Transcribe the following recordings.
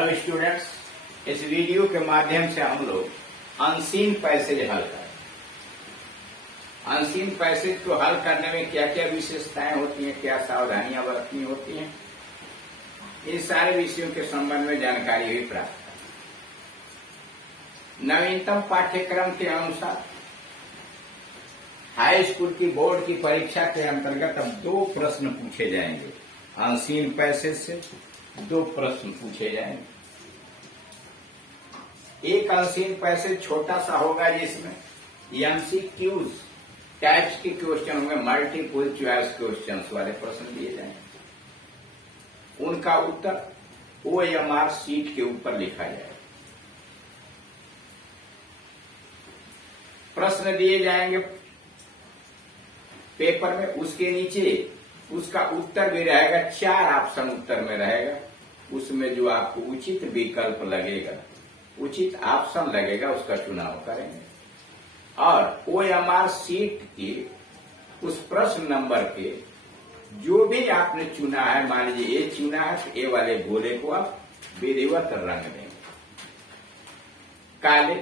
Hello students, इस video के माध्यम से हम लोग अनसीन पैसेज हल करें। अनसीन पैसेज को हल करने में क्या क्या विशेषताएं होती हैं, क्या सावधानियां बरतनी होती हैं, इन सारे विषयों के संबंध में जानकारी भी प्राप्त करें। नवीनतम पाठ्यक्रम के अनुसार हाई स्कूल की बोर्ड की परीक्षा के अंतर्गत अब 2 प्रश्न पूछे जाएंगे। अनसीन पैसेज से 2 प्रश्न पूछे जाएंगे। एक अनसीन पैसेज छोटा सा होगा जिसमें एमसीक्यूज टाइप्स के क्वेश्चन होंगे, मल्टीपल चॉइस क्वेश्चंस वाले प्रश्न दिए जाएंगे। उनका उत्तर OMR शीट के ऊपर लिखा जाएगा। प्रश्न दिए जाएंगे पेपर में, उसके नीचे उसका उत्तर भी रहेगा। 4 ऑप्शन उत्तर में रहेगा, उसमें जो आपको उचित विकल्प लगेगा, उचित ऑप्शन लगेगा, उसका चुनाव करेंगे। और OMR शीट के उस प्रश्न नंबर के जो भी आपने चुना है, मान लीजिए ए चुना है तो ए वाले गोले को आप विधिवत रंग देंगे, काले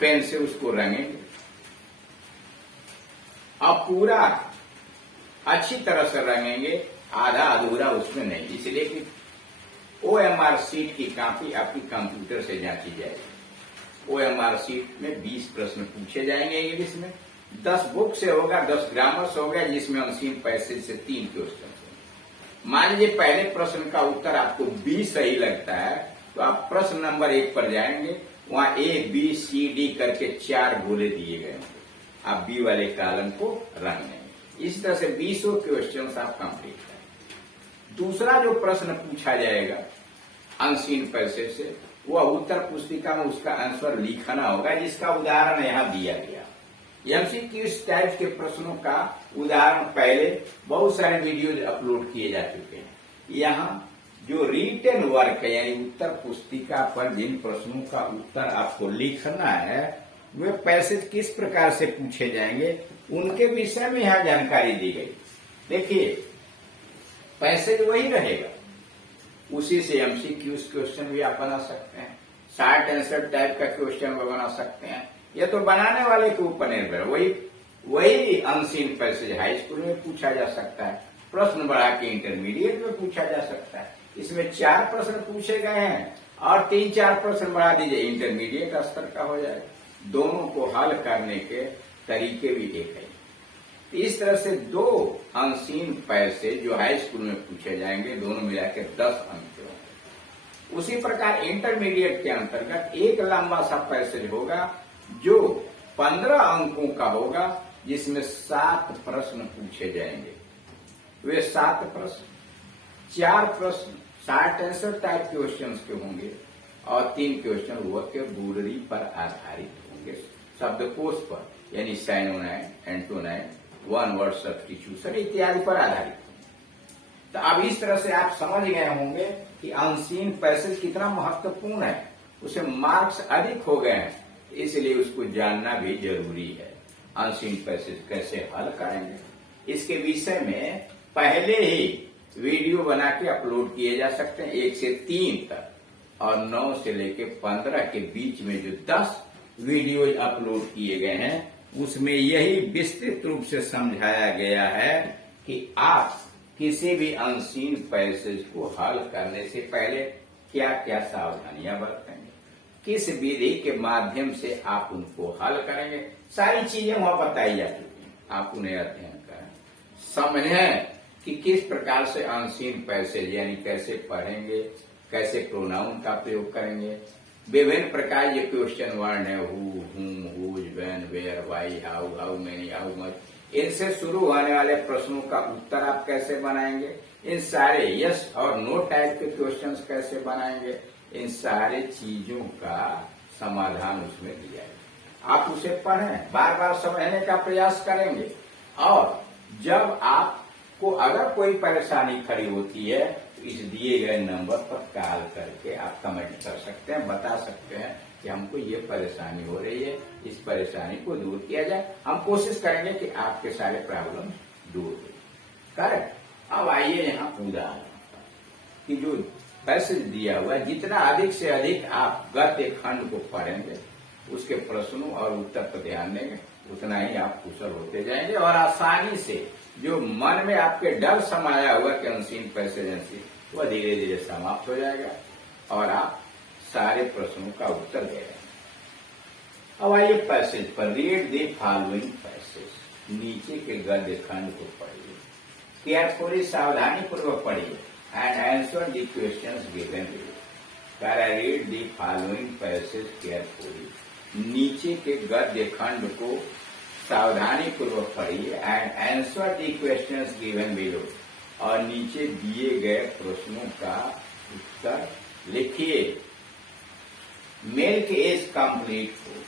पेन से उसको रंगेंगे। अब पूरा अच्छी तरह से रंगेंगे, आधा अधूरा उसमें नहीं, इसलिए कि OMR शीट की कॉपी आपकी कंप्यूटर से जांची जाएगी। OMR शीट में 20 प्रश्न पूछे जाएंगे इंग्लिश में, 10 बुक से होगा, 10 ग्रामर से होगा, जिसमें अनसीन पैसेज से 3 क्वेश्चन होंगे। मान लीजिए पहले प्रश्न का उत्तर आपको B सही लगता है तो आप प्रश्न नंबर 1 पर जाएंगे, वहां ABCD करके 4 गोले दिए गए होंगे, आप B वाले कॉलम को रंग लेंगे। इस तरह से 20 क्वेश्चन आप कंप्लीट करें। दूसरा जो प्रश्न पूछा जाएगा अनसीन पैसेज से, वह उत्तर पुस्तिका में उसका आंसर लिखना होगा, जिसका उदाहरण यहाँ दिया गया। एमसीक्यू टाइप के प्रश्नों का उदाहरण पहले बहुत सारे वीडियो अपलोड किए जा चुके हैं। यहाँ जो रिटन वर्क है, यानी उत्तर पुस्तिका पर जिन प्रश्नों का उत्तर आपको लिखना है, वे पैसेज किस प्रकार से पूछे जाएंगे, उनके विषय में यहाँ जानकारी दी गई। देखिए, पैसेज वही रहेगा, उसी से एमसीक्यूज क्वेश्चन भी आप बना सकते हैं, शॉर्ट आंसर टाइप का क्वेश्चन भी बना सकते हैं। यह तो बनाने वाले के ऊपर निर्भर, वही अनसीन पैसेज हाई स्कूल में पूछा जा सकता है, प्रश्न बढ़ा के इंटरमीडिएट में पूछा जा सकता है। इसमें 4 प्रश्न पूछे गए हैं और 3-4 प्रश्न बढ़ा दीजिए, इंटरमीडिएट स्तर का हो जाएगा। दोनों को हल करने के तरीके भी एक है। इस तरह से 2 अनसीन पैसेज जो हाई स्कूल में पूछे जाएंगे, दोनों मिलाकर 10 अंक के होंगे। उसी प्रकार इंटरमीडिएट के अंतर्गत एक लंबा सा पैसेज होगा जो 15 अंकों का होगा, जिसमें 7 प्रश्न पूछे जाएंगे। वे 7 प्रश्न, 4 प्रश्न शॉर्ट आंसर टाइप क्वेश्चन के होंगे और 3 क्वेश्चन वोकैबुलरी पर आधारित होंगे, शब्दकोश पर, यानी साइनोनाइम, एंटोनाइम, वन वर्ड सब्स्टिट्यूशन इत्यादि पर आधारित होंगे। तो अब इस तरह से आप समझ गए होंगे कि अनसीन पैसेज कितना महत्वपूर्ण है, उसे मार्क्स अधिक हो गए हैं, इसलिए उसको जानना भी जरूरी है। अनसीन पैसेज कैसे हल करेंगे, इसके विषय में पहले ही वीडियो बना के अपलोड किए जा सकते हैं, 1 से 3 तक, और 9 से लेकर 15 के बीच में जो 10 वीडियो अपलोड किए गए हैं, उसमें यही विस्तृत रूप से समझाया गया है कि आप किसी भी अनसीन पैसेज को हल करने से पहले क्या क्या सावधानियां बरतेंगे, किस विधि के माध्यम से आप उनको हल करेंगे, सारी चीजें वहां बताई जा चुकी हैं। आप उन्हें अध्ययन करें, समझें कि किस प्रकार से अनसीन पैसेज यानी कैसे पढ़ेंगे, कैसे प्रोनाउन का प्रयोग करेंगे, विभिन्न प्रकार के क्वेश्चन वर्ड है, who, whom, whose, when, where, why, how many, how much, इनसे शुरू होने वाले प्रश्नों का उत्तर आप कैसे बनाएंगे, इन सारे यस और नो टाइप के क्वेश्चंस कैसे बनाएंगे, इन सारे चीजों का समाधान उसमें दिया है। आप उसे पढ़ें, बार बार समझने का प्रयास करेंगे, और जब आपको अगर कोई परेशानी खड़ी होती है तो इस दिए गए नंबर पर कॉल करके आप कमेंट कर सकते हैं, बता सकते हैं कि हमको ये परेशानी हो रही है, इस परेशानी को दूर किया जाए। हम कोशिश करेंगे कि आपके सारे प्रॉब्लम दूर हो। करेक्ट। अब आइए यहाँ उदाहरण कि जो पैसेज दिया हुआ है, जितना अधिक से अधिक आप गद्य खंड को पढ़ेंगे, उसके प्रश्नों और उत्तर पर ध्यान देंगे, उतना ही आप कुशल होते जाएंगे और आसानी से जो मन में आपके डर समाया हुआ कि अनसीन पैसेज अनसीन, वह धीरे धीरे समाप्त हो जाएगा और आप सारे प्रश्नों का उत्तर दे रहे हैं। अब आइए पैसेज पर। Read the following passage. नीचे के गद्य खंड को पढ़िए, केयरफुली सावधानी पूर्वक पढ़िए and answer the questions given below. कह रहा है read the following passage carefully. नीचे के गद्य खंड को सावधानी पूर्वक पढ़िए and answer the questions given below, और नीचे दिए गए प्रश्नों का उत्तर लिखिए। Milk is complete food.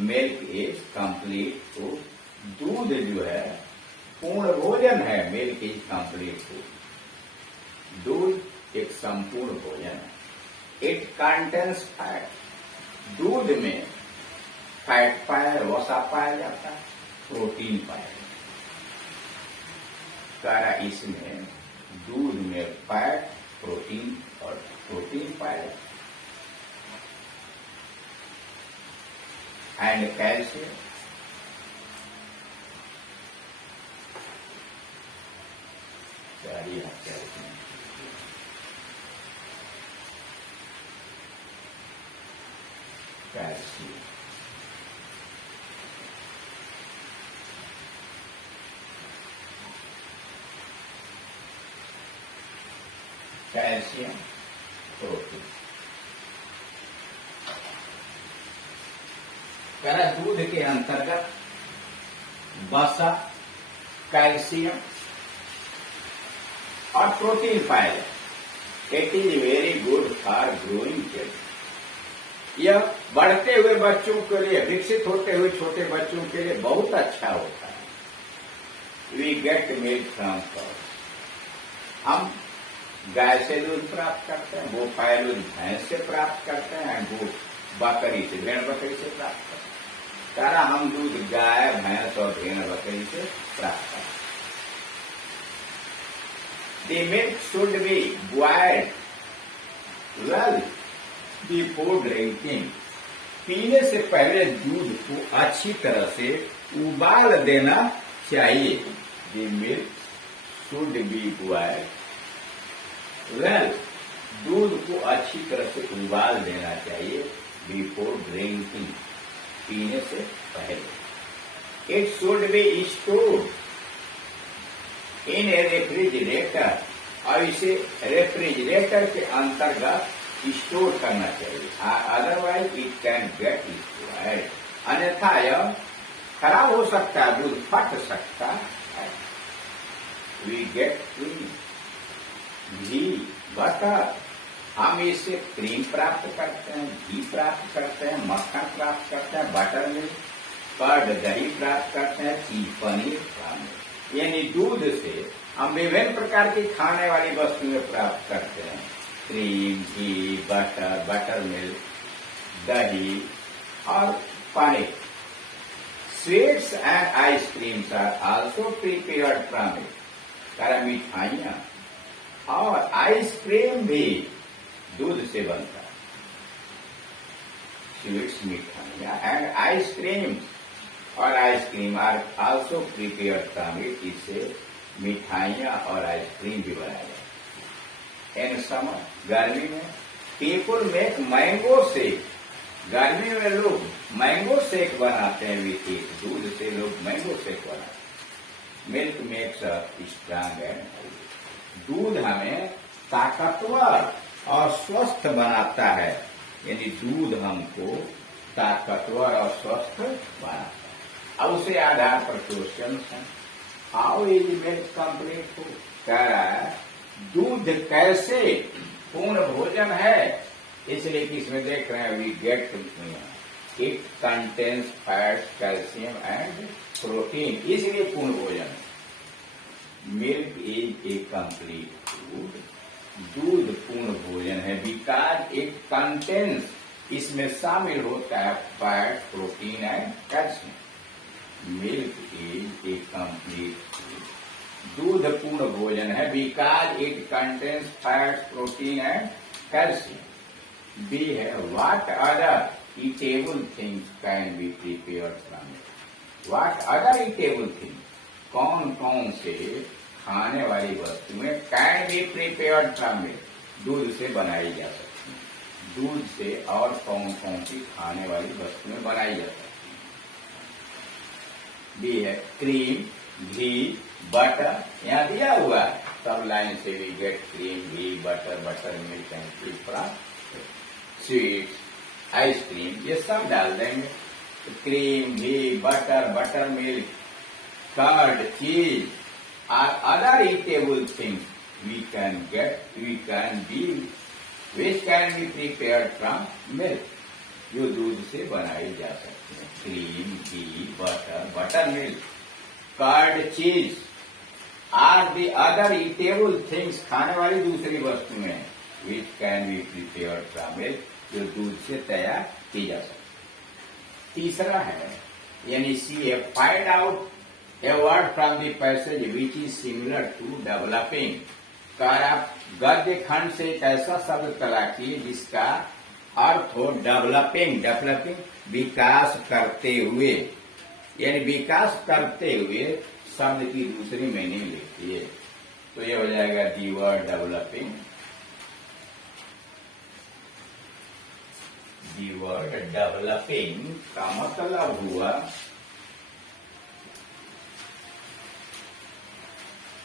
Milk is complete food. दूध जो है पूर्ण भोजन है। Milk is complete food. दूध एक संपूर्ण भोजन है। It contains fat. दूध में फैट पाया, वसा पाया जाता है, प्रोटीन पाया जाता है। इसमें दूध में फैट, प्रोटीन और प्रोटीन पाया जाता है and calcium. Calcium calcium protein. दूध के अंतर्गत वसा, कैल्शियम और प्रोटीन पाया जाए। It is very good for growing children. यह बढ़ते हुए बच्चों के लिए, विकसित होते हुए छोटे बच्चों के लिए बहुत अच्छा होता है। We get milk from cow. हम गाय से दूध प्राप्त करते हैं, गोपाल दूध भैंस से प्राप्त करते हैं, गो बकरी से, भेड़ बकरी से प्राप्त करते हैं। सारा हम दूध गाय, भैंस और भेड़ बकरी से प्राप्त करते हैं। The milk should be boiled well before drinking. पीने से पहले दूध को अच्छी तरह से उबाल देना चाहिए। The milk should be boiled well. दूध को अच्छी तरह से उबाल देना चाहिए before drinking. पीने से पहले। It should be stored in refrigerator, और इसे रेफ्रिजरेटर के अंतर्गत स्टोर करना चाहिए। Otherwise it can get spoiled. अन्यथा यह खराब हो सकता है, दूध फट सकता है। We get cream, ghee, butter. हम इससे क्रीम प्राप्त करते हैं, घी प्राप्त करते हैं, मक्खन प्राप्त करते हैं, बटर मिल्क, कर्ड, दही प्राप्त करते हैं, चीज, पनीर प्राप्त। यानी दूध से हम विभिन्न प्रकार की खाने वाली वस्तुएं प्राप्त करते हैं। Cream, ghee, butter, buttermilk, दही और paneer. Sweets and ice creams are also prepared from it. मिठाइयां और आइसक्रीम भी दूध से बनता है। स्वीट्स, मिठाइयां एंड आइसक्रीम्स और ice cream are also prepared from it. इससे मिठाइयां और आइसक्रीम भी बनाया जाता है। इन समर, गर्मी में, पीपुल मेक मैंगो शेक। गर्मी में लोग मैंगो शेक बनाते हैं। विथ इट, दूध से लोग मैंगो शेक बनाते हैं। Milk makes us strong and healthy. दूध हमें ताकतवर और स्वस्थ बनाता है। यानी दूध हमको ताकतवर और स्वस्थ बनाता है। अब उसे आधार पर क्वेश्चन है, how is milk complete food. कह रहा है दूध कैसे पूर्ण भोजन है। इसलिए कि इसमें देख रहे हैं we get it contains fat, calcium and protein, इसलिए पूर्ण भोजन है। Milk is a complete food. दूध पूर्ण भोजन है बिकॉज इट कंटेन्स, इसमें शामिल होता है fat, protein and calcium. Milk is a complete food दूधपूर्ण भोजन है because it contains fat, protein and calcium. B है what other eatable things can be prepared from it. What other eatable things, कौन कौन से खाने वाली वस्तुएं can be prepared from it, दूध से बनाई जा सकती है। दूध से और कौन कौन सी खाने वाली वस्तुएं बनाई जा सकती है। बी है क्रीम, घी, बटर, यहाँ दिया हुआ है सब लाइन से। We get cream, ghee, butter, buttermilk and sweets, ice cream, ये सब डाल देंगे। Cream, ghee, butter, buttermilk, curd, cheese और other eatable things we can be which can be prepared from milk, जो दूध से बनाई जा सकती है। Cream, ghee, butter, buttermilk, curd, cheese are the other eatable things, खाने वाली दूसरी वस्तुएं which can be prepared from milk, जो दूध से तैयार की जा सकती है। तीसरा है यानी सी है find out a word from the passage which is similar to developing। कर आप गद्य खंड से एक ऐसा शब्द तलाशिए जिसका अर्थ हो डेवलपिंग, विकास करते हुए, यानी विकास करते हुए शब्द की दूसरी मीनिंग लिखिए। तो ये हो जाएगा the word developing. The word developing का मतलब हुआ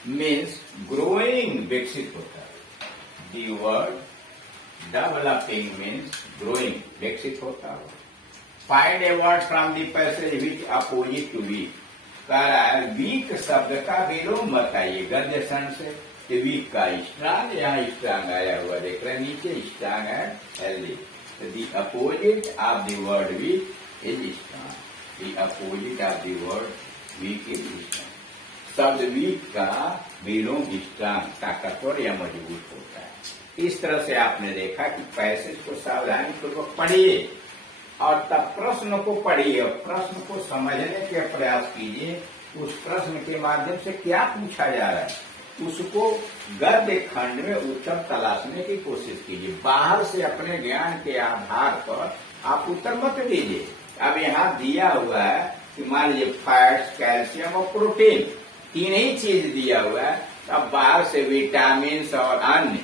मीन्स ग्रोइंग, विकसित होता है। The word developing means growing, विकसित होता है। Find a word from the passage which opposite to weak. कह रहा है वीक शब्द का विलोम बताइए गद्य संघ से। तो वीक का स्ट्रांग, यहाँ स्ट्रांग आया हुआ देख रहे हैं नीचे, स्ट्रांग एंड हेल्दी। तो the opposite of the word weak is strong. The opposite of the word weak is strong. शब्द वीक का विलोम स्ट्रांग, ताकतवर या मजबूत होता है। इस तरह से आपने देखा कि पैसेज को सावधानी पूर्वक पढ़िए और तब प्रश्न को पढ़िए, प्रश्न को समझने के प्रयास कीजिए। उस प्रश्न के माध्यम से क्या पूछा जा रहा है उसको गद्य खंड में उत्तर तलाशने की कोशिश कीजिए। बाहर से अपने ज्ञान के आधार पर आप उत्तर मत दीजिए। अब यहाँ दिया हुआ है कि मान लीजिए फैट्स, कैल्शियम और प्रोटीन, तीन ही चीज दिया हुआ है। अब बाहर से विटामिन और अन्य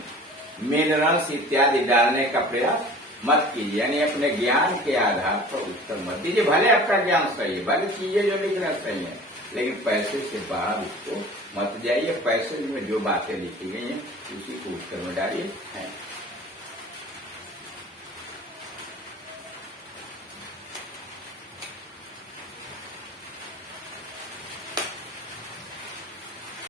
मिनरल्स इत्यादि डालने का प्रयास मत कीजिए, यानी अपने ज्ञान के आधार पर उत्तर मत दीजिए। भले आपका ज्ञान सही है, भले चीजें जो लिखना सही है, लेकिन पैसे से बाहर उसको मत जाइए। पैसे में जो बातें लिखी गई हैं उसी को उत्तर में डालिए।